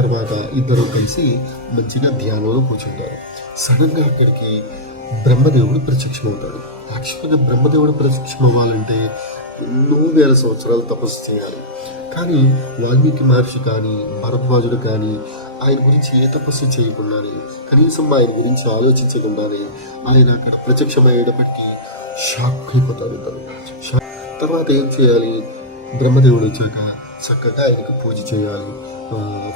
తర్వాత ఇద్దరు కలిసి మంచిగా ధ్యానంలో కూర్చుంటారు. సడన్గా అక్కడికి బ్రహ్మదేవుడు ప్రత్యక్షమవుతాడు. యాక్చువల్గా బ్రహ్మదేవుడు ప్రత్యక్షం అవ్వాలంటే ఎన్నో వేల సంవత్సరాలు తపస్సు చేయాలి. కానీ వాల్మీకి మహర్షి కానీ భరద్వాజుడు కానీ ఆయన గురించి ఏ తపస్సు చేయకుండానే, కనీసం ఆయన గురించి ఆలోచించకుండానే ఆయన అక్కడ ప్రత్యక్షమయ్యేటప్పటికీ షాక్ అయిపోతారు ఇద్దరు. తర్వాత ఏం చేయాలి? బ్రహ్మదేవుడు వచ్చాక చక్కగా ఆయనకి పూజ చేయాలి,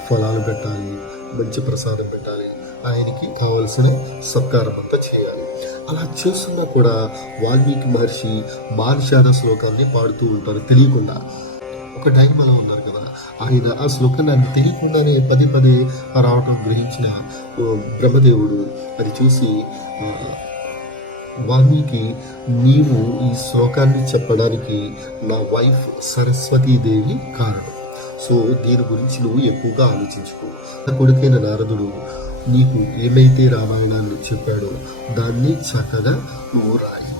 ఫలాలు పెట్టాలి, మంచి ప్రసాదం పెట్టాలి, ఆయనకి కావలసిన సత్కారం అంతా చేయాలి. అలా చేస్తున్నా కూడా వాల్మీకి మహర్షి మానిషాద శ్లోకాన్ని పాడుతూ ఉంటారు తెలియకుండా. ఒక టైం అలా ఉన్నారు కదా, ఆయన ఆ శ్లోకాన్ని ఆయన తెలియకుండానే పదే పదే రావటం గ్రహించిన బ్రహ్మదేవుడు అది చూసి, వాల్మీకి, నీవు ఈ శ్లోకాన్ని చెప్పడానికి నా వైఫ్ సరస్వతీదేవి కారణం. సో దీని గురించి నువ్వు ఎక్కువగా ఆలోచించుకో. నా కొడుకైన నారదుడు నీకు ఏమైతే రామాయణాన్ని చెప్పాడో దాన్ని చక్కగా నువ్వు రాయి.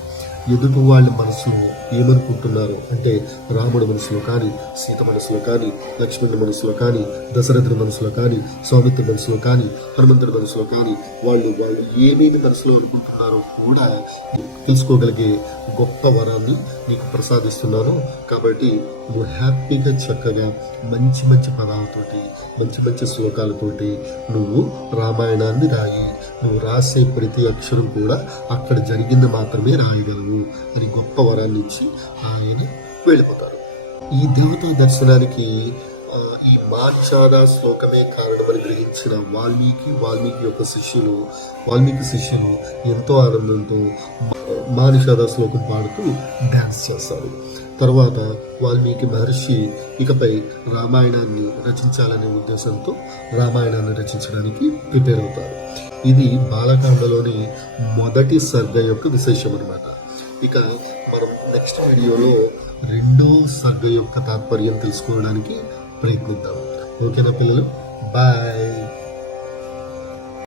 ఎదుటి వాళ్ళ మనసులో ఏమనుకుంటున్నారో, అంటే రాముడి మనసులో కానీ, సీత మనసులో కానీ, లక్ష్మణుడి మనసులో కానీ, దశరథుడి మనసులో కానీ, సౌమిత్రుడి మనసులో కానీ, హనుమంతుడి మనసులో కానీ, వాళ్ళు ఏమేమి మనసులో అనుకుంటున్నారో కూడా తెలుసుకోగలిగే గొప్ప వరాన్ని నీకు ప్రసాదిస్తున్నాను. కాబట్టి నువ్వు హ్యాపీగా చక్కగా మంచి మంచి పదాలతోటి, మంచి మంచి శ్లోకాలతోటి నువ్వు రామాయణాన్ని రాయి. నువ్వు రాసే ప్రతి అక్షరం కూడా అక్కడ జరిగింది మాత్రమే రాయగలవు అని గొప్ప వరాన్ని ఇచ్చి ఆయన వెళ్ళిపోతారు. ఈ దేవతా దర్శనానికి ఈ మార్చాద శ్లోకమే కారణమని గ్రహించిన వాల్మీకి యొక్క శిష్యులు ఎంతో ఆనందంతో మానిషాద శ్లోకం పాడుతూ డ్యాన్స్ చేస్తారు. తర్వాత వాల్మీకి మహర్షి ఇకపై రామాయణాన్ని రచించాలనే ఉద్దేశంతో రామాయణాన్ని రచించడానికి ప్రిపేర్ అవుతారు. ఇది బాలకాండలోని మొదటి సర్గ యొక్క విశేషం అన్నమాట. ఇక మనం నెక్స్ట్ వీడియోలో రెండో సర్గ యొక్క తాత్పర్యం తెలుసుకోవడానికి ప్రయత్నిద్దాం. ఓకేనా పిల్లలు? బాయ్.